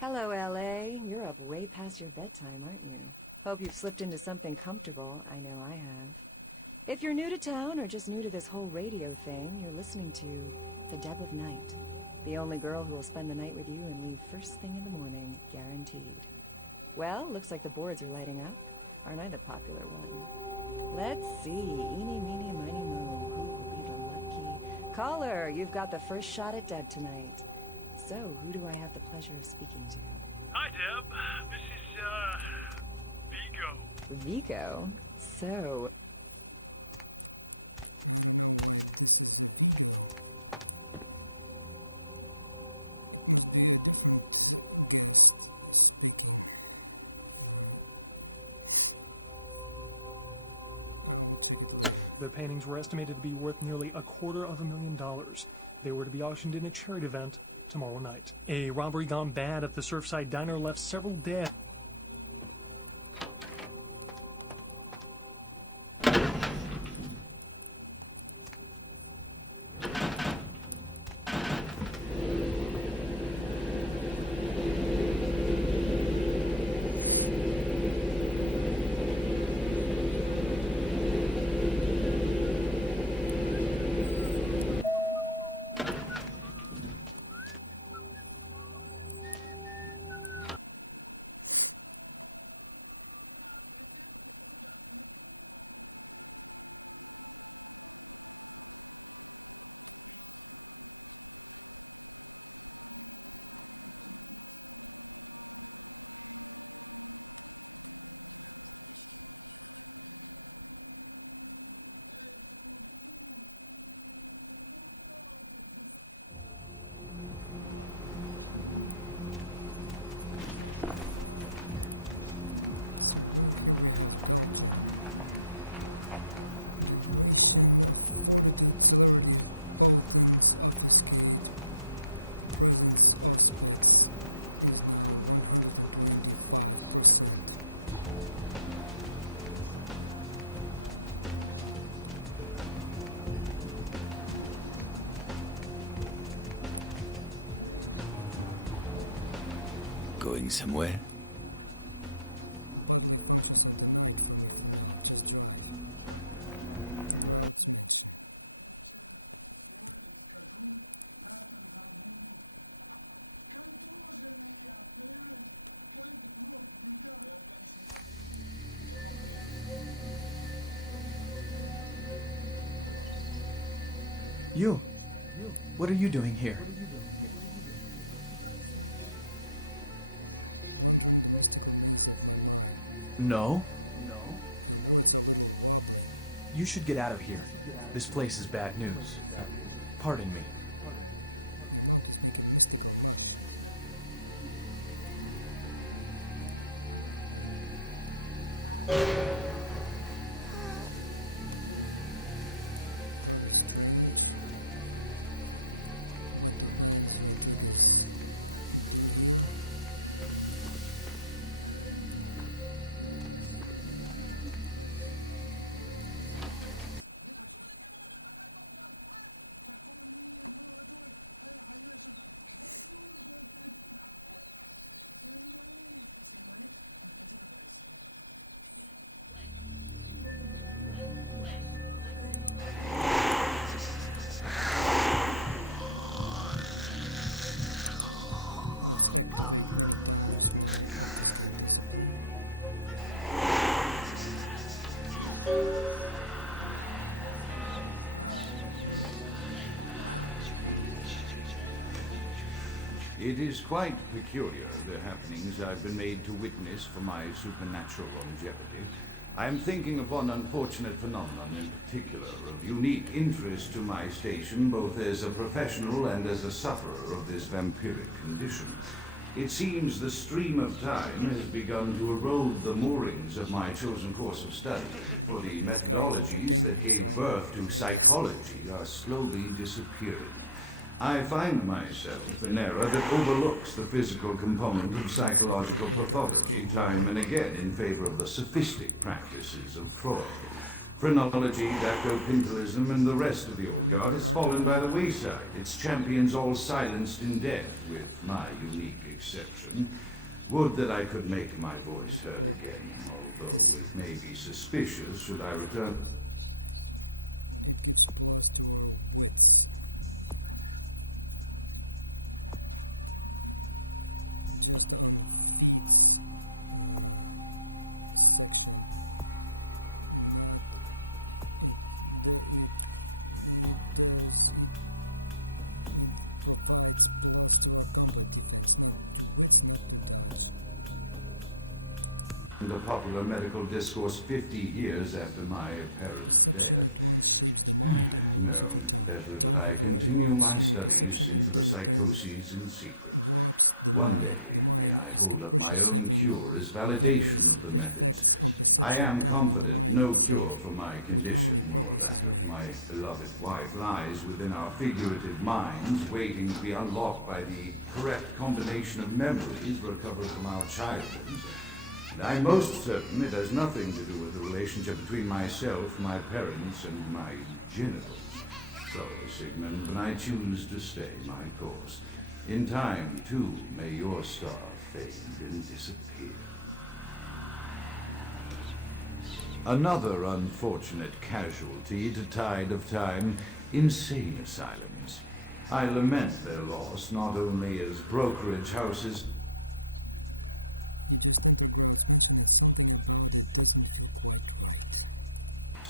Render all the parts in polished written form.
Hello, LA. You're up way past your bedtime, aren't you? Hope you've slipped into something comfortable. I know I have. If you're new to town or just new to this whole radio thing, you're listening to The Deb of Night, the only girl who will spend the night with you and leave first thing in the morning, guaranteed. Well, looks like the boards are lighting up. Aren't I the popular one? Let's see. Eeny, meeny, miny, mo. Who will be the lucky caller? You've got the first shot at Deb tonight. So, who do I have the pleasure of speaking to? Hi, Deb. This is, Vigo. Vigo? So... The paintings were estimated to be worth nearly $250,000. They were to be auctioned in a charity event tomorrow night. A robbery gone bad at the Surfside Diner left several dead. Going somewhere? You! What are you doing here? No? You should get out of here. This place is bad news. Pardon me. It is quite peculiar, the happenings I've been made to witness for my supernatural longevity. I am thinking of one unfortunate phenomenon in particular, of unique interest to my station, both as a professional and as a sufferer of this vampiric condition. It seems the stream of time has begun to erode the moorings of my chosen course of study, for the methodologies that gave birth to psychology are slowly disappearing. I find myself an era that overlooks the physical component of psychological pathology time and again in favor of the sophistic practices of Freud. Phrenology, dactylpintilism, and the rest of the old guard has fallen by the wayside, its champions all silenced in death, with my unique exception. Would that I could make my voice heard again, although it may be suspicious should I return. The popular medical discourse 50 years after my apparent death. No, better that I continue my studies into the psychoses in secret. One day, may I hold up my own cure as validation of the methods. I am confident no cure for my condition, or that of my beloved wife, lies within our figurative minds, waiting to be unlocked by the correct combination of memories recovered from our childhood. I'm most certain it has nothing to do with the relationship between myself, my parents, and my genitals. Sorry, Sigmund, but I choose to stay my course. In time, too, may your star fade and disappear. Another unfortunate casualty to tide of time, insane asylums. I lament their loss not only as brokerage houses,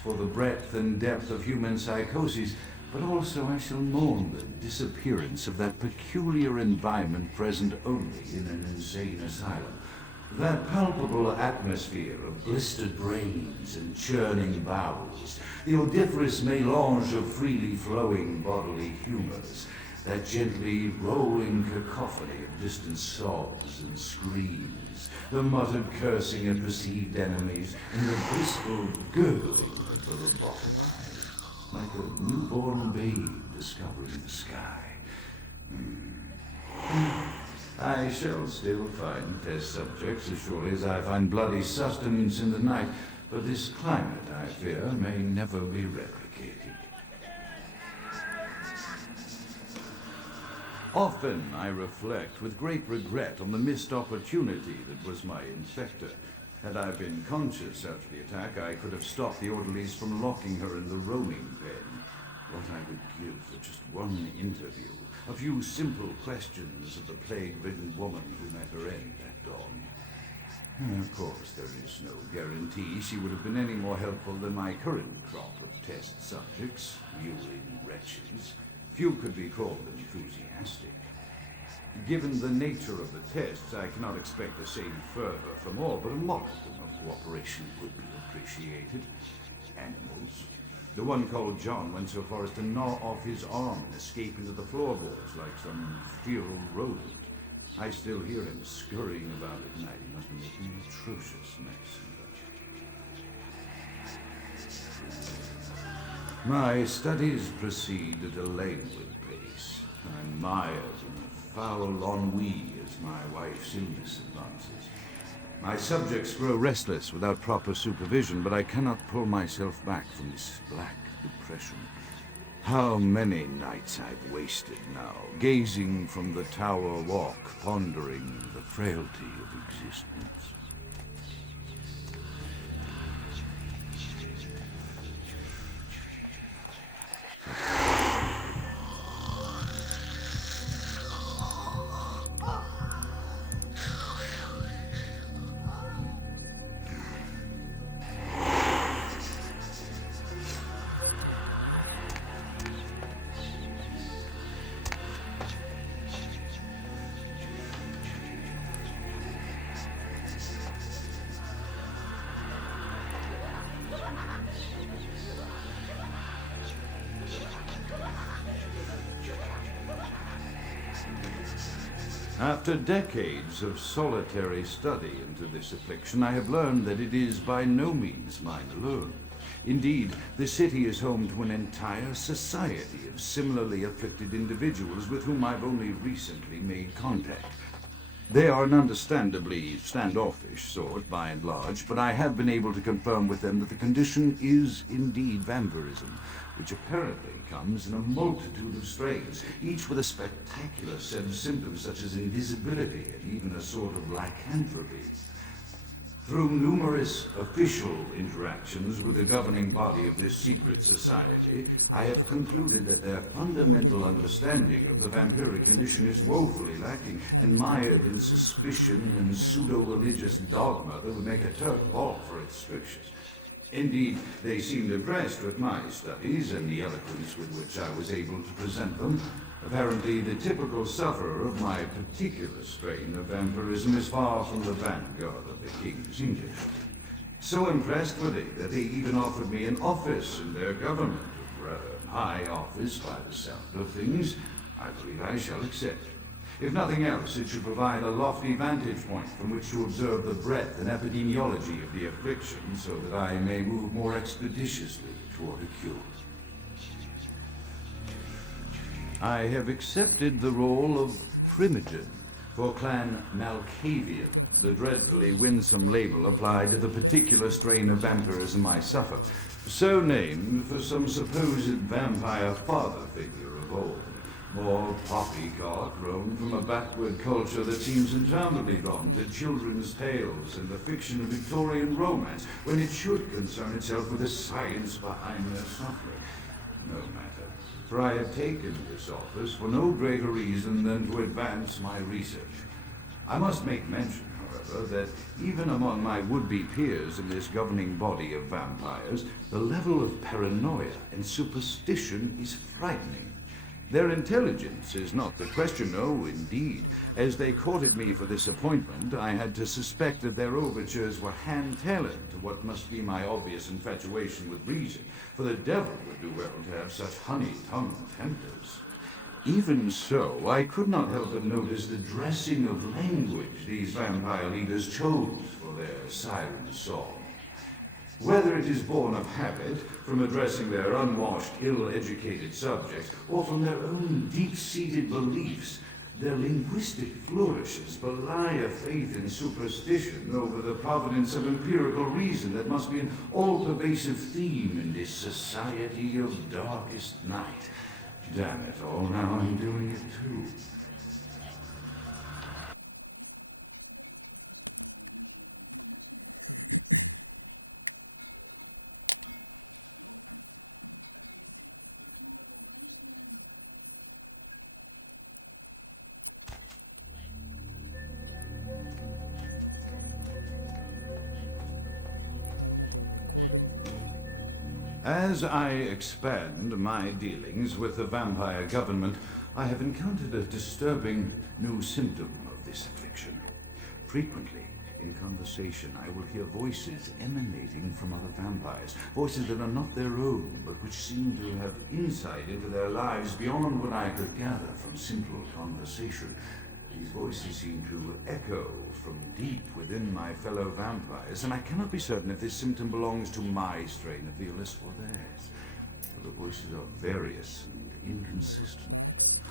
for the breadth and depth of human psychoses, but also I shall mourn the disappearance of that peculiar environment present only in an insane asylum. That palpable atmosphere of blistered brains and churning bowels, the odoriferous melange of freely flowing bodily humors, that gently rolling cacophony of distant sobs and screams, the muttered cursing of perceived enemies, and the blissful gurgling of the lobotomized, like a newborn babe discovering the sky. I shall still find test subjects as surely as I find bloody sustenance in the night, but this climate, I fear, may never be replicated. Often I reflect with great regret on the missed opportunity that was my infector. Had I been conscious after the attack, I could have stopped the orderlies from locking her in the roaming pen. What I would give for just one interview, a few simple questions of the plague-ridden woman who met her end at dawn. Of course, there is no guarantee she would have been any more helpful than my current crop of test subjects, mewling wretches. Few could be called enthusiastic. Given the nature of the tests, I cannot expect the same fervor from all, but a modicum of cooperation would be appreciated. Animals. The one called John went so far as to gnaw off his arm and escape into the floorboards like some feral rodent. I still hear him scurrying about at night. He must be making an atrocious mess. My studies proceed at a languid pace. I'm mired in a foul ennui as my wife's illness advances. My subjects grow restless without proper supervision, but I cannot pull myself back from this black depression. How many nights I've wasted now, gazing from the tower walk, pondering the frailty of existence. After decades of solitary study into this affliction, I have learned that it is by no means mine alone. Indeed, the city is home to an entire society of similarly afflicted individuals with whom I've only recently made contact. They are an understandably standoffish sort, by and large, but I have been able to confirm with them that the condition is indeed vampirism, which apparently comes in a multitude of strains, each with a spectacular set of symptoms such as invisibility and even a sort of lycanthropy. Through numerous official interactions with the governing body of this secret society, I have concluded that their fundamental understanding of the vampiric condition is woefully lacking and mired in suspicion and pseudo-religious dogma that would make a Turk balk for its strictures. Indeed, they seemed impressed with my studies and the eloquence with which I was able to present them. Apparently, the typical sufferer of my particular strain of vampirism is far from the vanguard of the King's English. So impressed were they that they even offered me an office in their government, a rather high office by the sound of things. I believe I shall accept. If nothing else, it should provide a lofty vantage point from which to observe the breadth and epidemiology of the affliction, so that I may move more expeditiously toward a cure. I have accepted the role of Primogen for Clan Malkavian, the dreadfully winsome label applied to the particular strain of vampirism I suffer, so named for some supposed vampire father figure of old. More poppycock grown from a backward culture that seems interminably drawn to children's tales and the fiction of Victorian romance, when it should concern itself with the science behind their suffering. No matter, for I have taken this office for no greater reason than to advance my research. I must make mention, however, that even among my would-be peers in this governing body of vampires, the level of paranoia and superstition is frightening. Their intelligence is not the question, no, indeed. As they courted me for this appointment, I had to suspect that their overtures were hand-tailored to what must be my obvious infatuation with reason, for the devil would do well to have such honey-tongued tempters. Even so, I could not help but notice the dressing of language these vampire leaders chose for their siren song. Whether it is born of habit, from addressing their unwashed, ill-educated subjects, or from their own deep-seated beliefs, their linguistic flourishes belie a faith in superstition over the providence of empirical reason that must be an all-pervasive theme in this society of darkest night. Damn it all, now I'm doing it too. As I expand my dealings with the vampire government, I have encountered a disturbing new symptom of this affliction. Frequently, in conversation, I will hear voices emanating from other vampires, voices that are not their own, but which seem to have insight into their lives beyond what I could gather from simple conversation. These voices seem to echo from deep within my fellow vampires, and I cannot be certain if this symptom belongs to my strain of the illness or theirs, for the voices are various and inconsistent.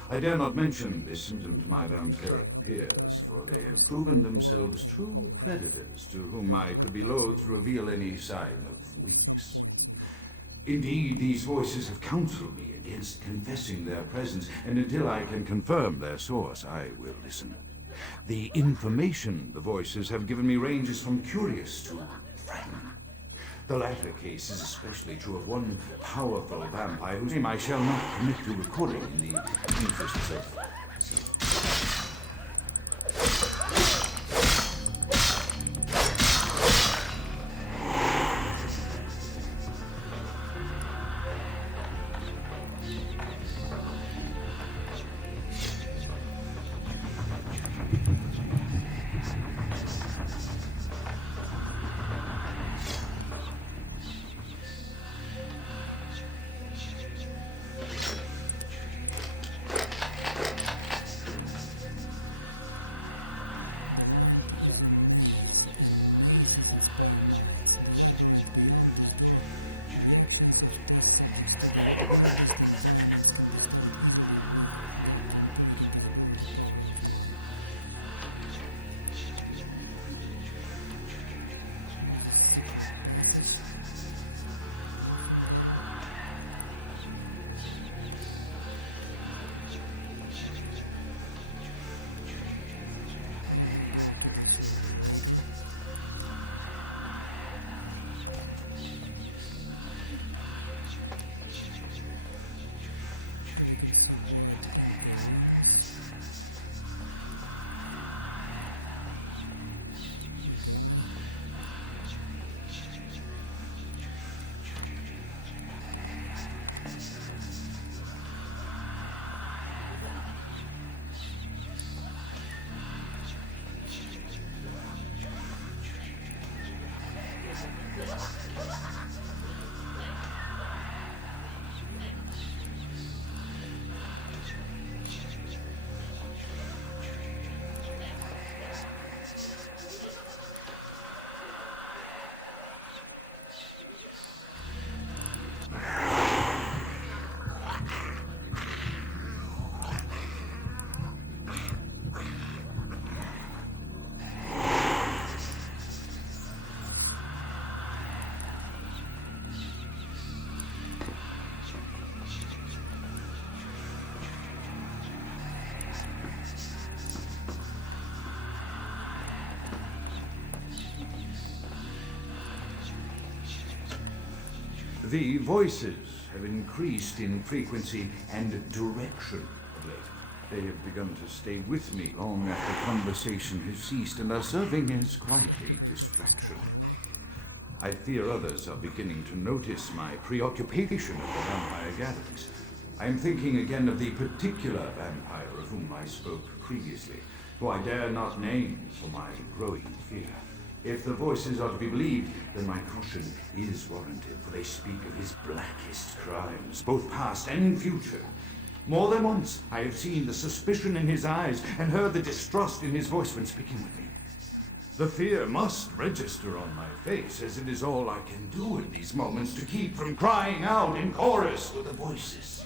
I dare not mention this symptom to my vampiric peers, for they have proven themselves true predators to whom I could be loath to reveal any sign of weakness. Indeed, these voices have counseled me against confessing their presence, and until I can confirm their source, I will listen. The information the voices have given me ranges from curious to frightening. The latter case is especially true of one powerful vampire whose name I shall not commit to recording in the interests of myself. The voices have increased in frequency and direction of late. They have begun to stay with me long after conversation has ceased and are serving as quite a distraction. I fear others are beginning to notice my preoccupation at the vampire gatherings. I am thinking again of the particular vampire of whom I spoke previously, who I dare not name for my growing fear. If the voices are to be believed, then my caution is warranted, for they speak of his blackest crimes, both past and future. More than once, I have seen the suspicion in his eyes and heard the distrust in his voice when speaking with me. The fear must register on my face, as it is all I can do in these moments to keep from crying out in chorus with the voices.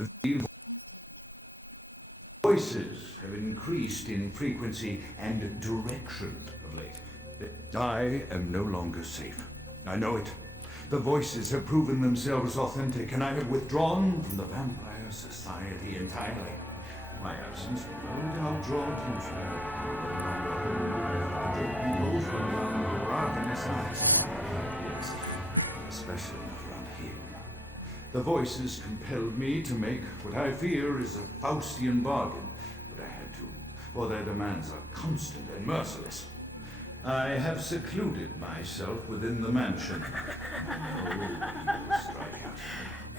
The voices have increased in frequency and direction of late. I am no longer safe. I know it. The voices have proven themselves authentic, and I have withdrawn from the Vampire Society entirely. My absence will no doubt draw attention. People from the ravenous eyes of my ideas, especially enough around him. The voices compelled me to make what I fear is a Faustian bargain, but I had to, for their demands are constant and merciless. I have secluded myself within the mansion. I know he will strike out.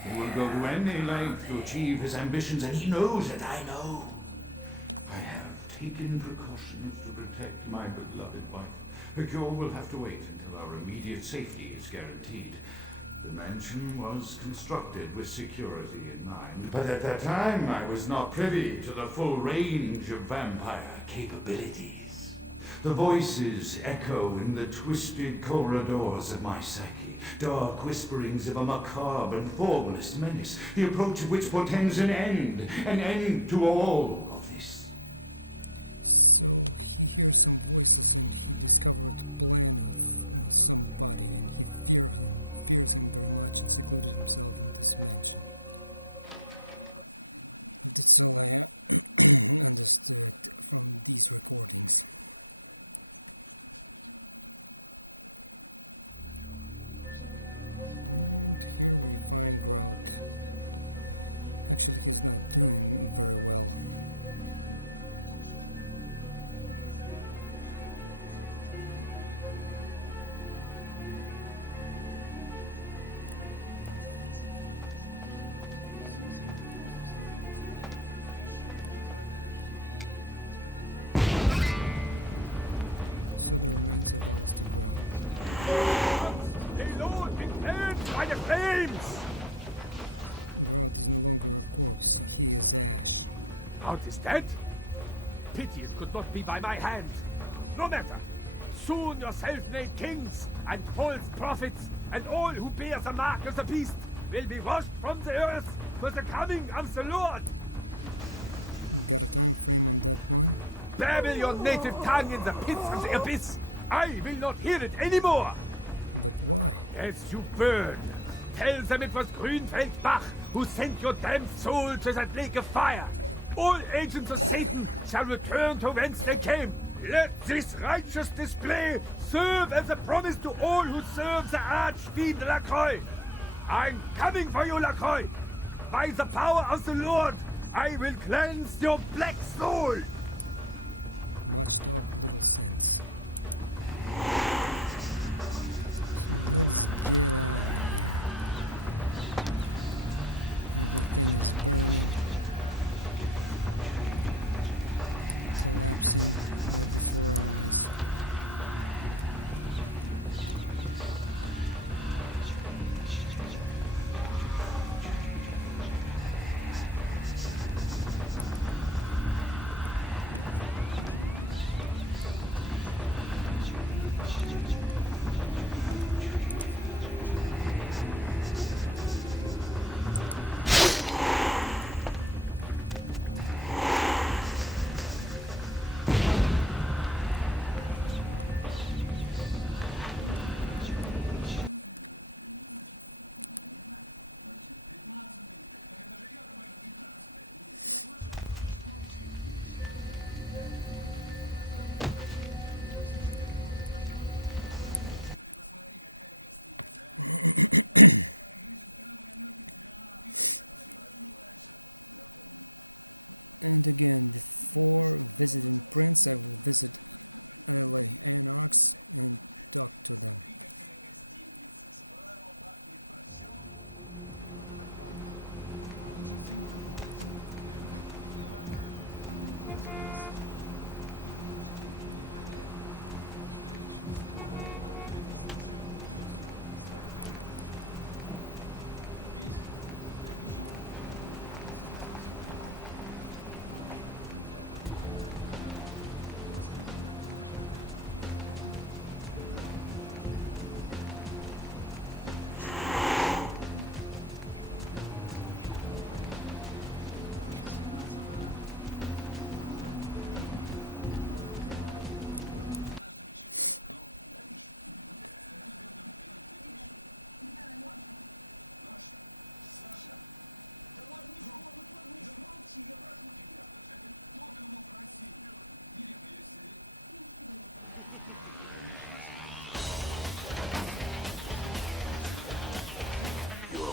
He will go to any length to achieve his ambitions, and he knows that I know. I have taken precautions to protect my beloved wife. Her cure will have to wait until our immediate safety is guaranteed. The mansion was constructed with security in mind, but at that time I was not privy to the full range of vampire capabilities. The voices echo in the twisted corridors of my psyche, dark whisperings of a macabre and formless menace, the approach of which portends an end to all of this. By the flames! Grout is dead? Pity it could not be by my hand. No matter. Soon your self-made kings and false prophets and all who bear the mark of the beast will be washed from the earth for the coming of the Lord. Babble your native tongue in the pits of the abyss. I will not hear it anymore. As you burn, tell them it was Grünfeld Bach who sent your damned soul to that lake of fire. All agents of Satan shall return to whence they came. Let this righteous display serve as a promise to all who serve the archfiend Lacroix. I'm coming for you, Lacroix. By the power of the Lord, I will cleanse your black soul.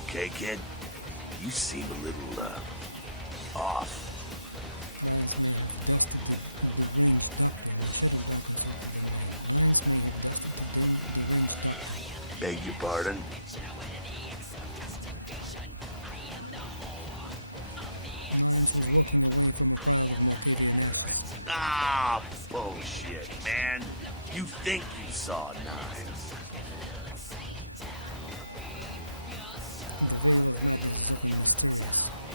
okay, kid? You seem a little, off. Beg your pardon? Ah, bullshit, man. You think you saw nines.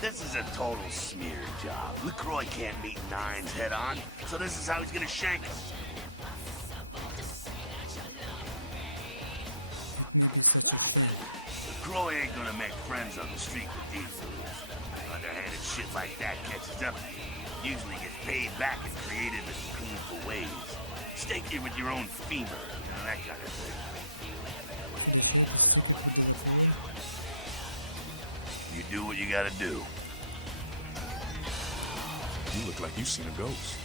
This is a total smear job. LaCroix can't meet nines head on, so this is how he's gonna shank him. LaCroix ain't gonna make friends on the street with these moves. Underhanded shit like that catches up to you. Usually gets paid back in creative and cleanful ways. Stake you with your own femur, that kind of thing. You do what you gotta do. You look like you've seen a ghost.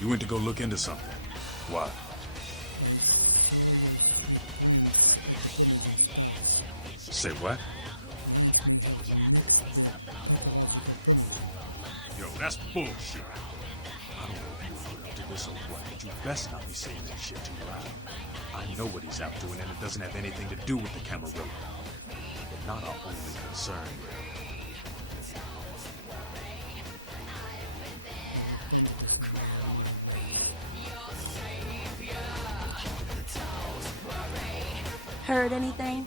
You went to go look into something. Why? Say what? Yo, that's bullshit. I don't know if you were up to this or what, but you best not be saying that shit too loud. I know what he's out doing, and it doesn't have anything to do with the Camarilla. But not our only concern. Heard anything?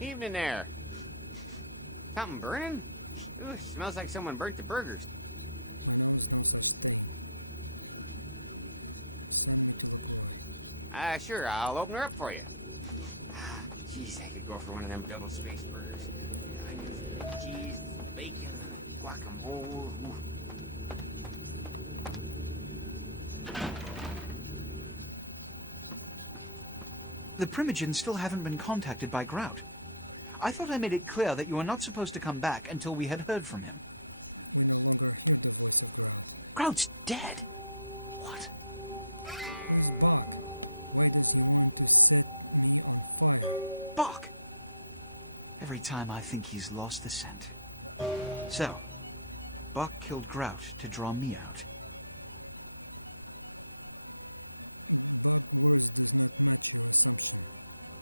Evening there. Something burning? Ooh, smells like someone burnt the burgers. Sure, I'll open her up for you. Jeez, I could go for one of them double-spaced burgers. Onions, cheese, bacon, and guacamole. Ooh. The Primogens still haven't been contacted by Grout. I thought I made it clear that you were not supposed to come back until we had heard from him. Grout's dead? What? Bach! Every time I think he's lost the scent. So, Bach killed Grout to draw me out.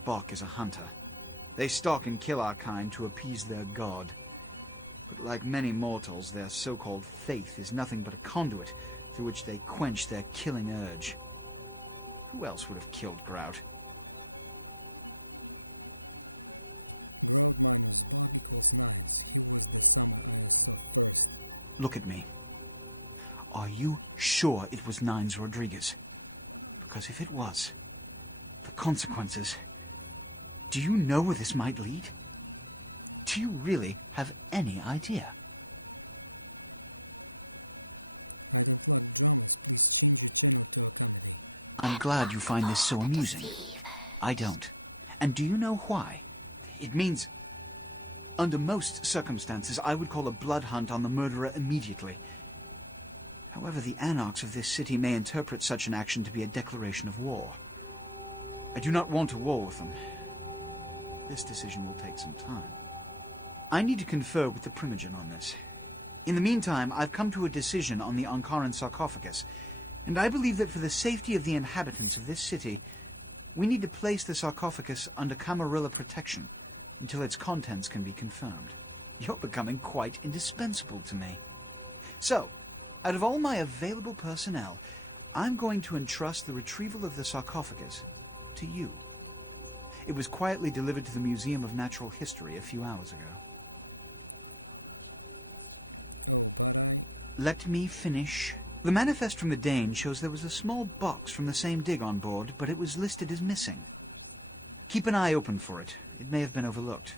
Bach is a hunter. They stalk and kill our kind to appease their god. But like many mortals, their so-called faith is nothing but a conduit through which they quench their killing urge. Who else would have killed Grout? Look at me. Are you sure it was Nines Rodriguez? Because if it was, the consequences... Do you know where this might lead? Do you really have any idea? I'm glad you find this so amusing. I don't. And do you know why? It means Under most circumstances, I would call a blood hunt on the murderer immediately. However, the anarchs of this city may interpret such an action to be a declaration of war. I do not want a war with them. This decision will take some time. I need to confer with the Primogen on this. In the meantime, I've come to a decision on the Ankaran sarcophagus, and I believe that for the safety of the inhabitants of this city, we need to place the sarcophagus under Camarilla protection until its contents can be confirmed. You're becoming quite indispensable to me. So, out of all my available personnel, I'm going to entrust the retrieval of the sarcophagus to you. It was quietly delivered to the Museum of Natural History a few hours ago. Let me finish. The manifest from the Dane shows there was a small box from the same dig on board, but it was listed as missing. Keep an eye open for it. It may have been overlooked.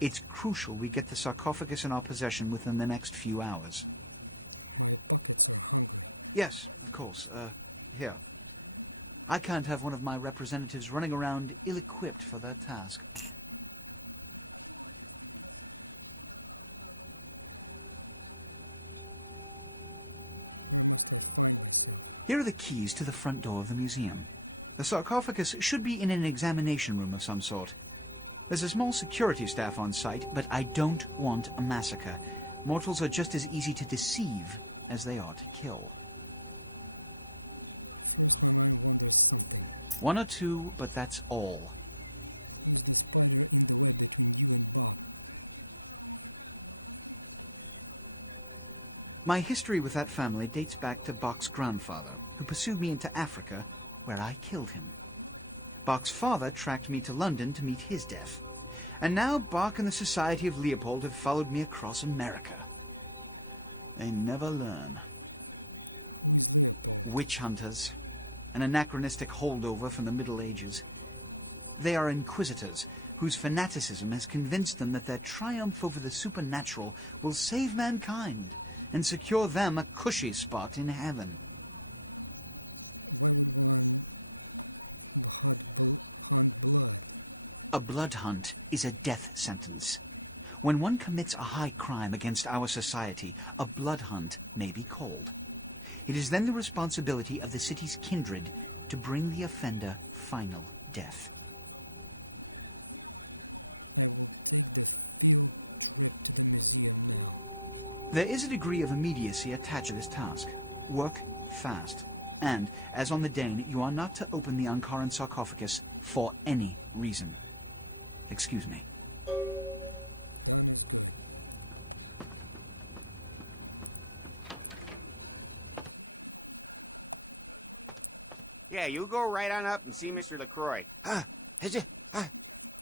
It's crucial we get the sarcophagus in our possession within the next few hours. Yes, of course. Here. I can't have one of my representatives running around ill-equipped for their task. Here are the keys to the front door of the museum. The sarcophagus should be in an examination room of some sort. There's a small security staff on site, but I don't want a massacre. Mortals are just as easy to deceive as they are to kill. One or two, but that's all. My history with that family dates back to Bach's grandfather, who pursued me into Africa, where I killed him. Bach's father tracked me to London to meet his death. And now Bach and the Society of Leopold have followed me across America. They never learn. Witch hunters, an anachronistic holdover from the Middle Ages. They are inquisitors, whose fanaticism has convinced them that their triumph over the supernatural will save mankind and secure them a cushy spot in heaven. A blood hunt is a death sentence. When one commits a high crime against our society, a blood hunt may be called. It is then the responsibility of the city's kindred to bring the offender final death. There is a degree of immediacy attached to this task. Work fast. And, as on the Dane, you are not to open the Ankaran sarcophagus for any reason. Excuse me. Yeah, you go right on up and see Mr. LaCroix.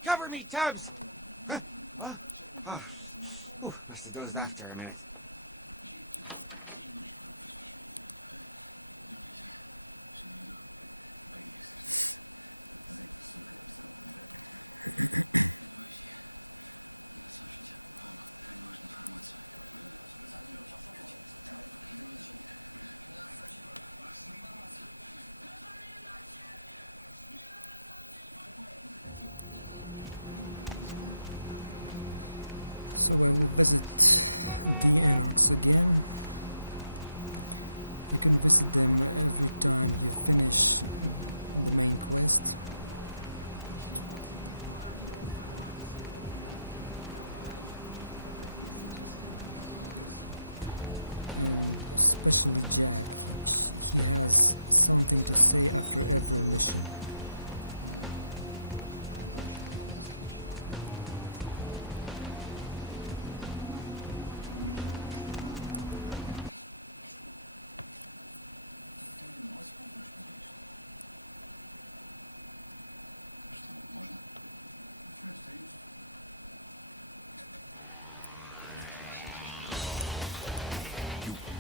Cover me, Tubbs! Must have dozed off there a minute.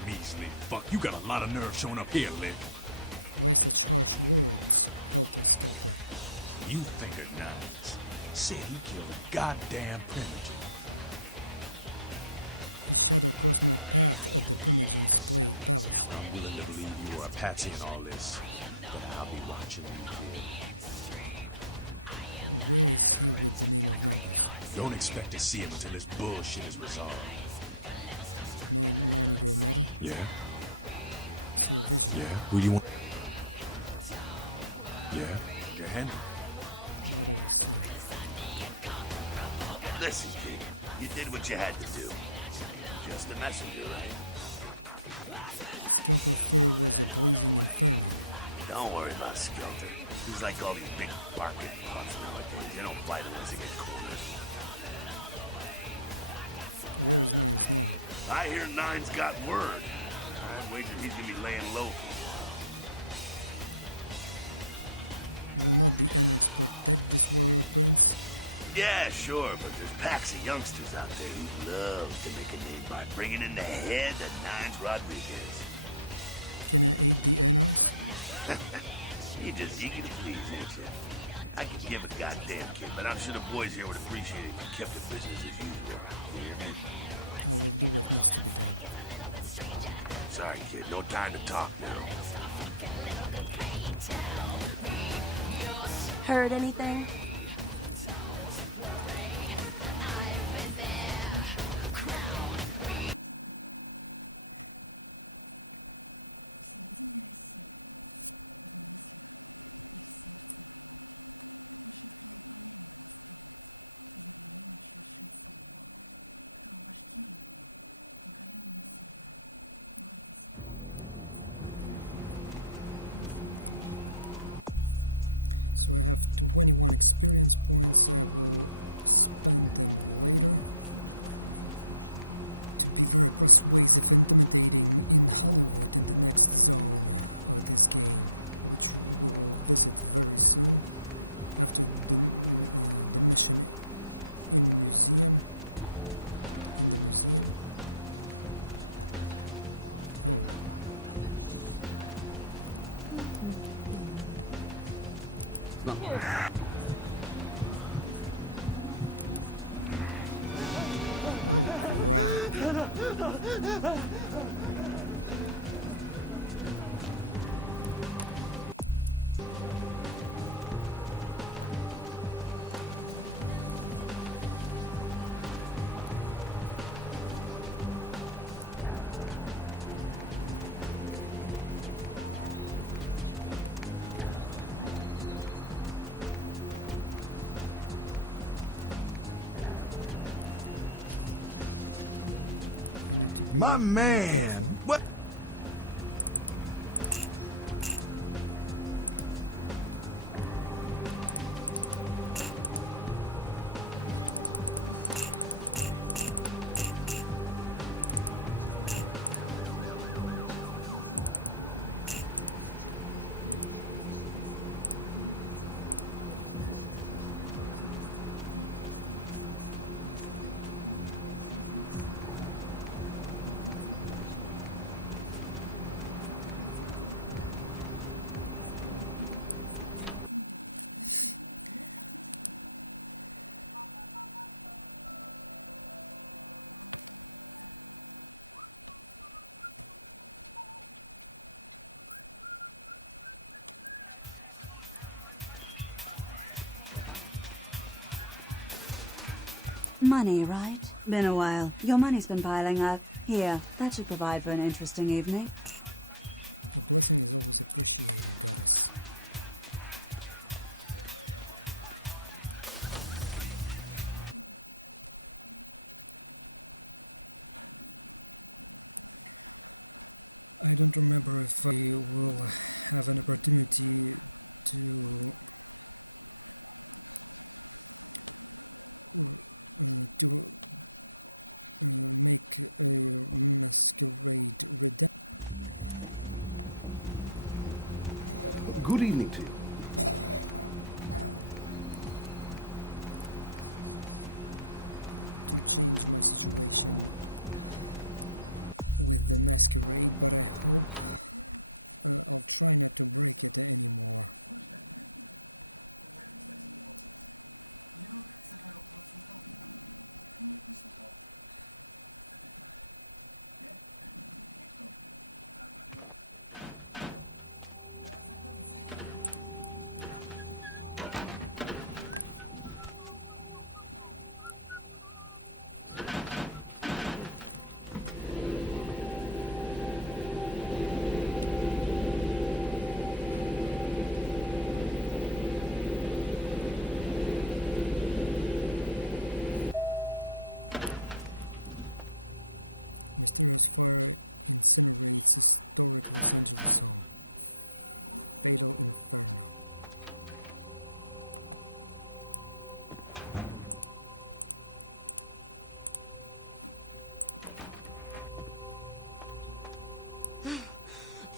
Measly fuck, you got a lot of nerve showing up here, Lick. You think of Nines. Said he killed a goddamn Primogen. I'm willing to believe you were a patsy in all this, but I'll be watching you here. Don't expect to see him until this bullshit is resolved. Yeah? Yeah? Who do you want? Yeah? Your hand? Listen, kid, you did what you had to do. Just a messenger, right? Don't worry about Skelter. He's like all these big barking pups nowadays. They don't bite unless they get cornered. I hear Nine's got word. I'd wager he's gonna be laying low for a while. Yeah, sure, but there's packs of youngsters out there who love to make a name by bringing in the head of Nines Rodriguez. You're just eager to please, ain't you? I could give a goddamn kid, but I'm sure the boys here would appreciate it if you kept the business as usual. You hear me? Sorry, kid, no time to talk now. Heard anything? My man! What? Money, right? Been a while. Your money's been piling up. Here, that should provide for an interesting evening. Good evening to you.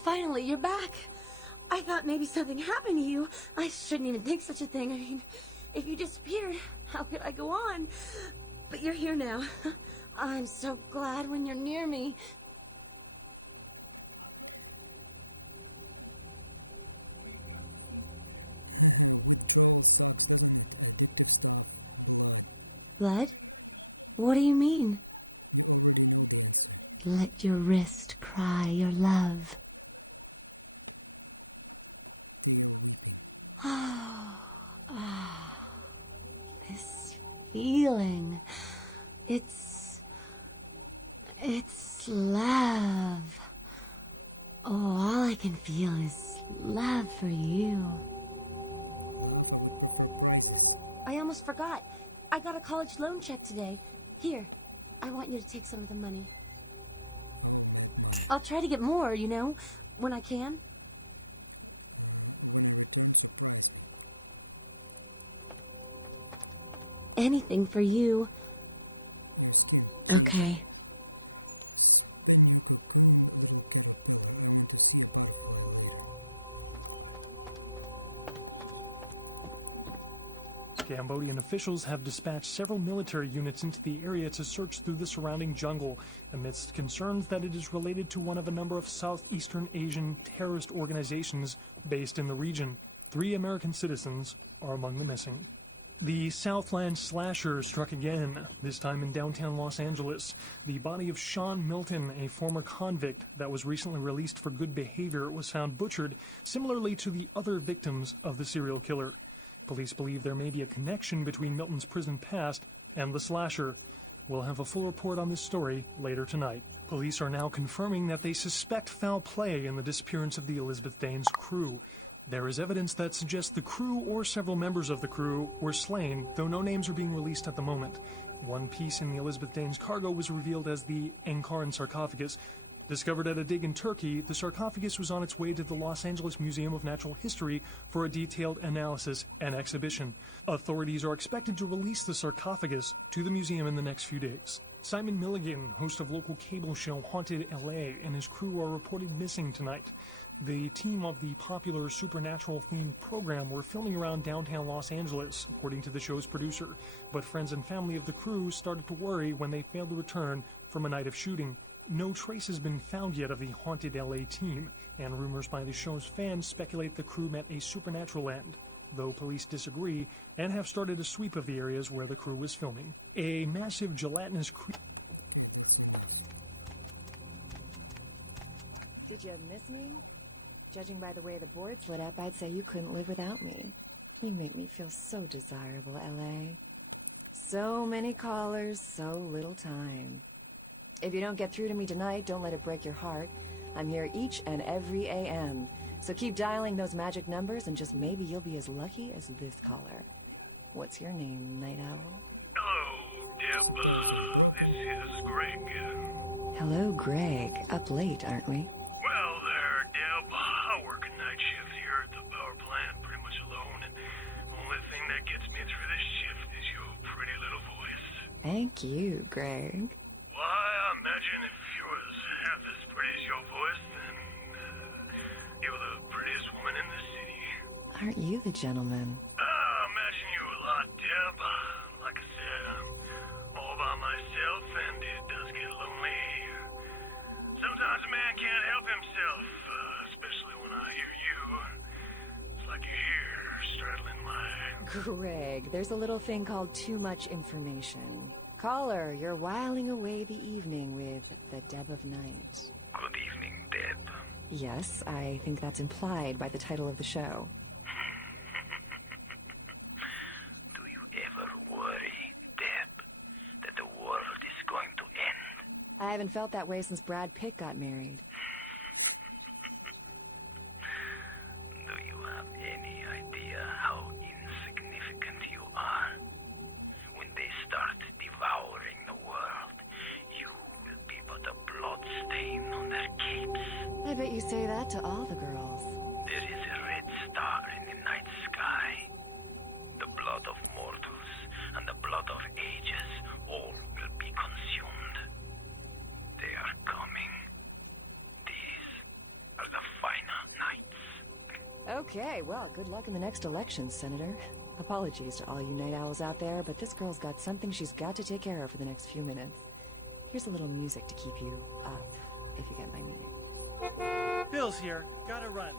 finally, you're back. I thought maybe something happened to you. I shouldn't even think such a thing. I mean, if you disappeared, how could I go on? But you're here now. I'm so glad when you're near me. Blood? What do you mean? Let your wrist cry your love. This feeling. It's love. Oh, all I can feel is love for you. I almost forgot. I got a college loan check today. Here, I want you to take some of the money. I'll try to get more, you know, when I can. Anything for you. Okay. Cambodian officials have dispatched several military units into the area to search through the surrounding jungle, amidst concerns that it is related to one of a number of Southeastern Asian terrorist organizations based in the region. 3 American citizens are among the missing. The Southland slasher struck again, this time in downtown Los Angeles. The body of Sean Milton, a former convict that was recently released for good behavior, was found butchered, similarly to the other victims of the serial killer. Police believe there may be a connection between Milton's prison past and the slasher. We'll have a full report on this story later tonight. Police are now confirming that they suspect foul play in the disappearance of the Elizabeth Dane's crew. There is evidence that suggests the crew or several members of the crew were slain, though no names are being released at the moment. One piece in the Elizabeth Dane's cargo was revealed as the Enkaran sarcophagus. Discovered at a dig in Turkey, the sarcophagus was on its way to the Los Angeles Museum of Natural History for a detailed analysis and exhibition. Authorities are expected to release the sarcophagus to the museum in the next few days. Simon Milligan, host of local cable show Haunted LA, and his crew are reported missing tonight. The team of the popular supernatural-themed program were filming around downtown Los Angeles, according to the show's producer, but friends and family of the crew started to worry when they failed to return from a night of shooting. No trace has been found yet of the Haunted LA team, and rumors by the show's fans speculate the crew met a supernatural end, though police disagree and have started a sweep of the areas where the crew was filming. A massive gelatinous Did you miss me? Judging by the way the board's lit up, I'd say you couldn't live without me. You make me feel so desirable, LA. So many callers, so little time. If you don't get through to me tonight, don't let it break your heart. I'm here each and every AM, so keep dialing those magic numbers and just maybe you'll be as lucky as this caller. What's your name, Night Owl? Hello, Deb. This is Greg. Hello, Greg. Up late, aren't we? Well there, Deb. I work a night shift here at the power plant, pretty much alone, and the only thing that gets me through this shift is your pretty little voice. Thank you, Greg. Why, I imagine if you was half as pretty as your voice, then you're the prettiest woman in the city. Aren't you the gentleman? I imagine you a lot, Deb. Like I said, I'm all by myself, and it does get lonely. Sometimes a man can't help himself, especially when I hear you. It's like you're here, straddling my... Greg, there's a little thing called too much information. Caller, you're whiling away the evening with the Deb of Night. Good evening, Deb. Yes, I think that's implied by the title of the show. Do you ever worry, Deb, that the world is going to end? I haven't felt that way since Brad Pitt got married. Do you have any idea how insignificant you are? When they start devouring the world, you will be but a blood stain on their capes. I bet you say that to all the girls. There is a red star in the night sky. The blood of mortals and the blood of ages, all will be consumed. They are coming. These are the Okay, well, good luck in the next election, Senator. Apologies to all you night owls out there, but this girl's got something she's got to take care of for the next few minutes. Here's a little music to keep you up, if you get my meaning. Bill's here. Gotta run.